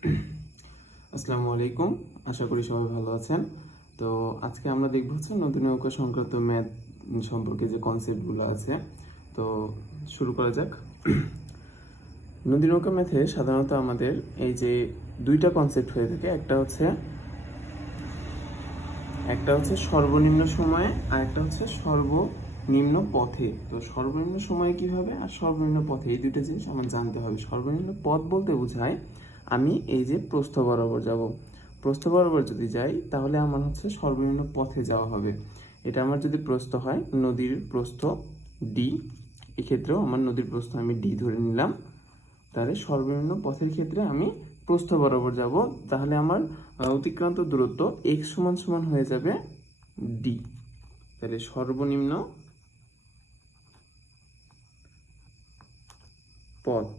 আসসালামু আলাইকুম, আশা করি সবাই ভালো আছেন। তো আজকে আমরা দেখব হচ্ছে নদী নৌকা সংক্রান্ত ম্যাথ সম্পর্কে যে কনসেপ্টগুলো আছে। তো শুরু করা যাক। নদী নৌকা ম্যাথে সাধারণত আমাদের এই যে দুইটা কনসেপ্ট হয়ে থাকে, একটা হচ্ছে সর্বনিম্ন সময়ে আর একটা হচ্ছে সর্বনিম্ন পথে। তো সর্বনিম্ন সময়ে কি হবে আর সর্বনিম্ন পথে, এই দুইটা জিনিস আমার জানতে হবে। সর্বনিম্ন পথ বলতে বোঝায় আমি এই যে প্রস্থ বরাবর যাব, প্রস্থ বরাবর যদি যাই তাহলে আমার হচ্ছে সর্বনিম্ন পথে যাওয়া হবে। এটা আমার যদি প্রস্থ হয়, নদীর প্রস্থ ডি, এক্ষেত্রেও আমার নদীর প্রস্থ আমি ডি ধরে নিলাম। তাহলে সর্বনিম্ন পথের ক্ষেত্রে আমি প্রস্থ বরাবর যাব, তাহলে আমার অতিক্রান্ত দূরত্ব x সমান সমান হয়ে যাবে ডি। তাহলে সর্বনিম্ন পথ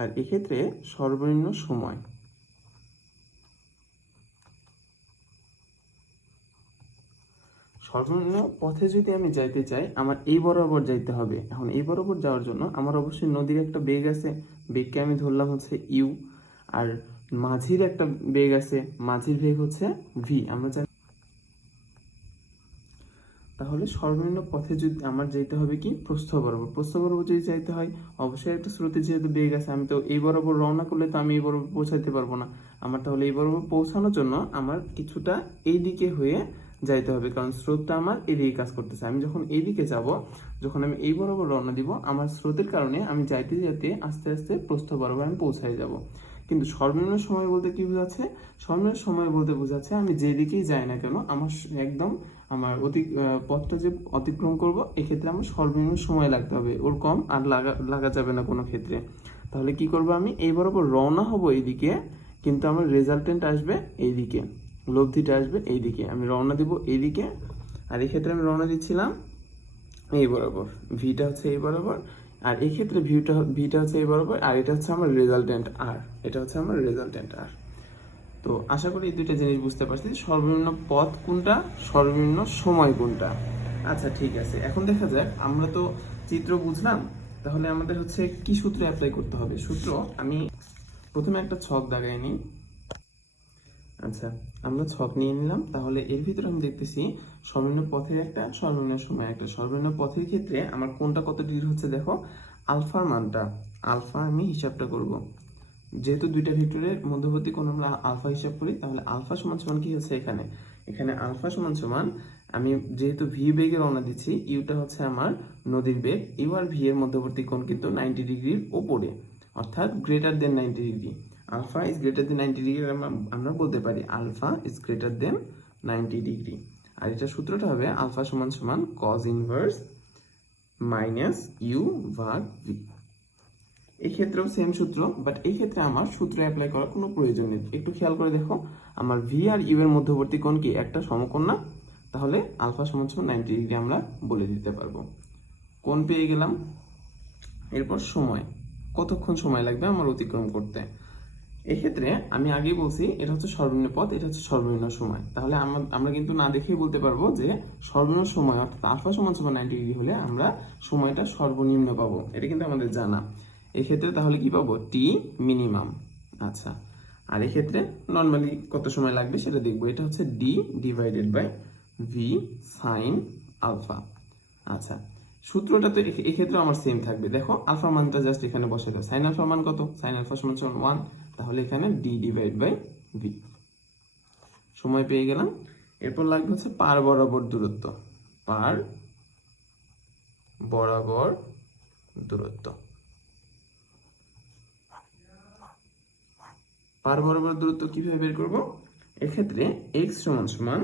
আর এক্ষেত্রে সর্বনিম্ন সময়। সর্বনিম্ন পথে যদি আমি যাইতে চাই, আমার এই বরাবর যাইতে হবে। এখন এই বরাবর যাওয়ার জন্য আমার অবশ্যই নদীর একটা বেগ আছে, বেগকে আমি ধরলাম হচ্ছে ইউ, আর মাঝির একটা বেগ আছে, মাঝির বেগ হচ্ছে ভি। আমরা জানি তাহলে সর্বনিম্ন পথে যদি আমার যেতে হবে কি প্রস্থ বরাবর, প্রস্থ বরাবর যদি যাইতে হয় অবশ্যই একটা স্রোতে যেহেতু বেগ আছে, আমি তো এই বরাবর রওনা করলে তো আমি এই বরাবর পৌঁছাইতে পারবো না। আমার তাহলে এই বরাবর পৌঁছানোর জন্য আমার কিছুটা এই দিকে হয়ে যাইতে হবে, কারণ স্রোতটা আমার এদিকে কাজ করতেছে। আমি যখন এইদিকে যাব, যখন আমি এই বরাবর রওনা দিব, আমার স্রোতের কারণে আমি যাইতে যাইতে আস্তে আস্তে প্রস্থ বরাবর আমি পৌঁছাই যাব। কিন্তু সর্বনিম্ন সময় বলতে কি বোঝাচ্ছে? সর্বনিম্ন সময় বলতে বোঝাচ্ছে আমি যেদিকেই যাই না কেন আমার একদম আমার পথটা যে অতিক্রম করব, এক্ষেত্রে আমার সর্বনিম্ন সময় লাগতে হবে, ওর কম আর লাগা যাবে না কোনো ক্ষেত্রে। তাহলে কি করব, আমি এই বরাবর রওনা হব এইদিকে, কিন্তু আমার রেজাল্টেন্ট আসবে এইদিকে, লব্ধিটা আসবে এইদিকে। আমি রওনা দিব এইদিকে, আর এই ক্ষেত্রে আমি রওনা দিচ্ছিলাম এই বরাবর, ভিটা হচ্ছে এই বরাবর, আর এই ক্ষেত্রে ভিটা হচ্ছে এই বরাবর, আর এটা হচ্ছে আমার রেজাল্টেন্ট আর, এটা হচ্ছে আমার রেজাল্টেন্ট আর। তো আশা করি এই দুইটা জিনিস বুঝতে পারছি, সর্বনিম্ন পথ কোনটা, সর্বনিম্ন সময় কোনটা। আচ্ছা ঠিক আছে, এখন দেখা যাক, আমরা তো চিত্র বুঝলাম, তাহলে আমাদের হচ্ছে কি সূত্র অ্যাপ্লাই করতে হবে। সূত্র আমি প্রথমে একটা ছক দাগাই নিই। আচ্ছা, আমরা ছক নিয়ে নিলাম। তাহলে এর ভিতরে আমি দেখতেছি সর্বনিম্ন পথের একটা, সর্বনিম্ন সময় একটা। সর্বনিম্ন পথের ক্ষেত্রে আমার কোনটা কত ডিগ্রি হচ্ছে দেখো, আলফার মানটা, আলফা আমি হিসাবটা করব। যেহেতু দুইটা ভেক্টরের মধ্যবর্তী কোণ আমরা আলফা হিসাব করি, তাহলে আলফা সমান সমান কি হচ্ছে এখানে, এখানে আলফা সমান সমান, আমি যেহেতু ভি বেগে রওনা দিচ্ছি, ইউটা হচ্ছে আমার নদীর বেগ, ইউ আর ভি এর মধ্যবর্তী কোণ কিন্তু 90 ডিগ্রির উপরে, অর্থাৎ greater than 90 degree. Alpha is greater than 90 degree, আমরা বলতে পারি alpha is greater than 90 degree. আর এটা সূত্রটা হবে আলফা সমান সমান কজ ইনভার্স মাইনাস ইউ ভাগ ভি। এই ক্ষেত্রেও সেম সূত্র, বাট এই ক্ষেত্রে আমার সূত্র অ্যাপ্লাই করার কোনো প্রয়োজন নেই। একটু খেয়াল করে দেখো, আমার ভি আর ইউ এর মধ্যবর্তী কোণ কি একটা সমকোণ না? তাহলে আলফা সমান সমান 90 ডিগ্রি আমরা বলে দিতে পারবো। কোণ পেয়ে গেলাম, এরপর সময়, কতক্ষণ সময় লাগবে আমার অতিক্রম করতে। এক্ষেত্রে আমি আগেই বলছি এটা হচ্ছে সর্বনিম্ন পথ, এটা হচ্ছে সর্বনিম্ন সময়। তাহলে আমরা কিন্তু না দেখেই বলতে পারবো যে সর্বনিম্ন সময় অর্থাৎ আলফা সমান সমান 90 ডিগ্রি হলে আমরা সময়টা সর্বনিম্ন পাবো, এটা কিন্তু আমাদের জানা। এক্ষেত্রে তাহলে কি পাবো, টি মিনিমাম। আচ্ছা, আর এক্ষেত্রে নর্মালি কত সময় লাগবে সেটা দেখবো, এটা হচ্ছে d divided by v sine alpha. আচ্ছা, সূত্রটা তো এক্ষেত্রে আমার সেম থাকবে। দেখো আলফা মানটা জাস্ট এখানে বসে দাও, সাইন আলফা মান কত, সাইন আলফা সমান সমান 1, তাহলে এখানে ডি ডিভাইড বাই ভি। সময় পেয়ে গেলাম। এরপর লাগবে হচ্ছে পার বরাবর দূরত্ব, পার বরাবর দূরত্ব। পার বরাবর দূরত্ব কিভাবে বের করব? এক্ষেত্রে x সমান সমান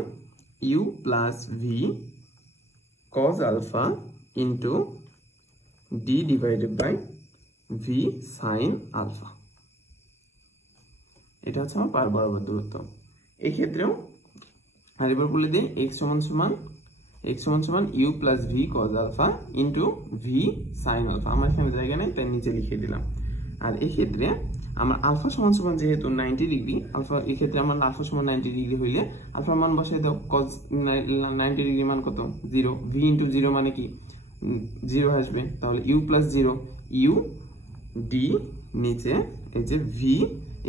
u plus v cos alpha into d divided by v sine alpha. এটা হচ্ছে আমার পার বরাবর দূরত্ব। এই ক্ষেত্রেও আরেকবার বলে দিই, x সমান সমান u plus v cos alpha into v sine alpha. আমার এখানে জায়গা নেই তাই নিচে লিখে দিলাম। আর এই ক্ষেত্রে আমার আলফা সমান সমান যেহেতু 90 ডিগ্রি, আলফা এই ক্ষেত্রে আমার আলফা সমান 90 ডিগ্রি হইলে আলফার মান বসাই দাও, কজ 90 ডিগ্রি মান কত, 0, ভি ইন্টু 0 মানে কি 0 আসবে, তাহলে ইউ প্লাস 0, ইউ ডি নিচে এই যে ভি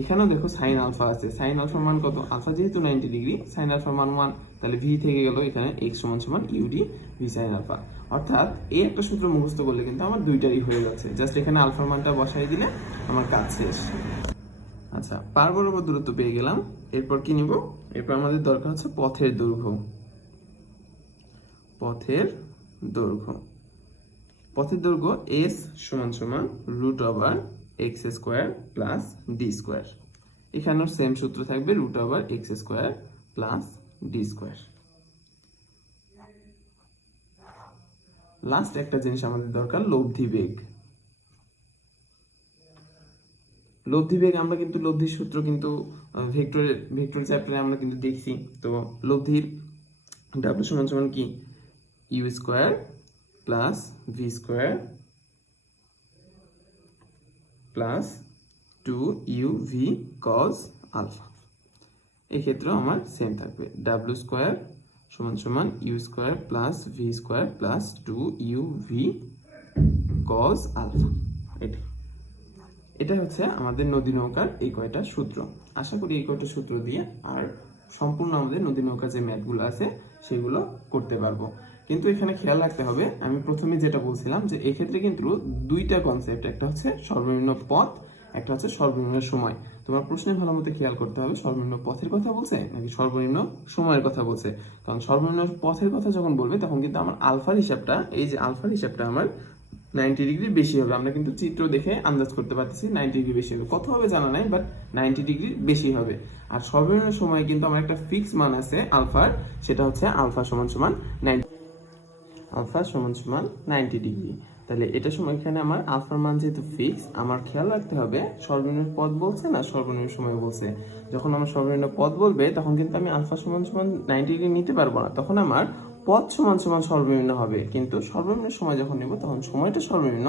এখানেও দেখো সাইন আলফা আছে, সাইন আলফার মান কত, আলফা যেহেতু 90 ডিগ্রি, সাইন আলফার মান 1, তাহলে ভি থেকে গেল এখানে এক্স সমান সমান ইউডি ভি সাইন আলফা। অর্থাৎ এই একটা সূত্র মুখস্থ করলে কিন্তু আমার দুইটারই হয়ে যাচ্ছে, জাস্ট এখানে আলফার মানটা বসাই দিলে আমার কাজ শেষ। আচ্ছা, পার বরাবর দূরত্ব পেয়ে গেলাম, এরপর কি নিব, এরপর আমাদের দরকার হচ্ছে পথের দৈর্ঘ্য। পথের দৈর্ঘ্য, পথের দৈর্ঘ্য এস সমান সমান root over x square plus d square. এখানেও সেম সূত্র থাকবে, root over x square plus d square. Last একটা জিনিস আমাদের দরকার, লব্ধি বেগ। লব্ধি বেগ আমরা কিন্তু লব্ধির সূত্র কিন্তু ভেক্টর চ্যাপ্টারে আমরা কিন্তু দেখছি। তো লব্ধির ডাব্লিউ সমান সমান কি, u square plus v square plus 2uv cos alpha. এক্ষেত্রে আমার সেম থাকবে, ডাব্লিউ স্কোয়ার সমান সমান u square plus v square plus 2uv cos alpha. এটা হচ্ছে আমাদের নদী নৌকার এই কয়টা সূত্র। আশা করি এই কয়টা সূত্র দিয়ে আর সম্পূর্ণ আমাদের নদী নৌকার যে ম্যাথগুলো আছে সেগুলো করতে পারবো। কিন্তু এখানে খেয়াল রাখতে হবে, আমি প্রথমে যেটা বলছিলাম যে এক্ষেত্রে কিন্তু দুইটা কনসেপ্ট, একটা হচ্ছে সর্বনিম্ন পথ, একটা হচ্ছে সর্বনিম্ন সময়। তোমার প্রশ্নে ভালো মতো খেয়াল করতে হবে সর্বনিম্ন পথের কথা বলছে নাকি সর্বনিম্ন সময়ের কথা বলছে। তখন সর্বনিম্ন পথের কথা যখন বলবে তখন কিন্তু আমার আলফার হিসাবটা, এই যে আলফার হিসাবটা আমার 90 ডিগ্রি বেশি হবে। আমরা কিন্তু চিত্র দেখে আন্দাজ করতে পারতেছি 90 ডিগ্রি বেশি হবে, কত হবে জানা নাই, বাট 90 ডিগ্রি বেশি হবে। আর সর্বনিম্ন সময় কিন্তু আমার একটা ফিক্স মান আছে আলফার, সেটা হচ্ছে আলফা সমান সমান 90 ডিগ্রি। তাহলে এটা সময় এখানে আমার আলফার মান যেহেতু ফিক্স, আমার খেয়াল রাখতে হবে সর্বনিম্ন পদ বলছে না সর্বনিম্ন সময় বলছে। যখন আমার সর্বনিম্ন পদ বলবে তখন কিন্তু আমি আলফা সমান সমান 90 ডিগ্রি নিতে পারবো না, তখন আমার পদ সমান সমান সর্বনিম্ন হবে। কিন্তু সর্বনিম্ন সময় যখন নেব তখন সময়টা সর্বনিম্ন,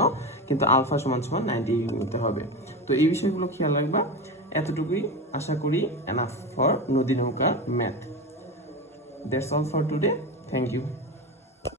কিন্তু আলফা সমান সমান 90 ডিগ্রি নিতে হবে। তো এই বিষয়গুলো খেয়াল রাখবা। এতটুকুই আশা করি এনাফ ফর নদী নৌকা math. That's all for today, thank you.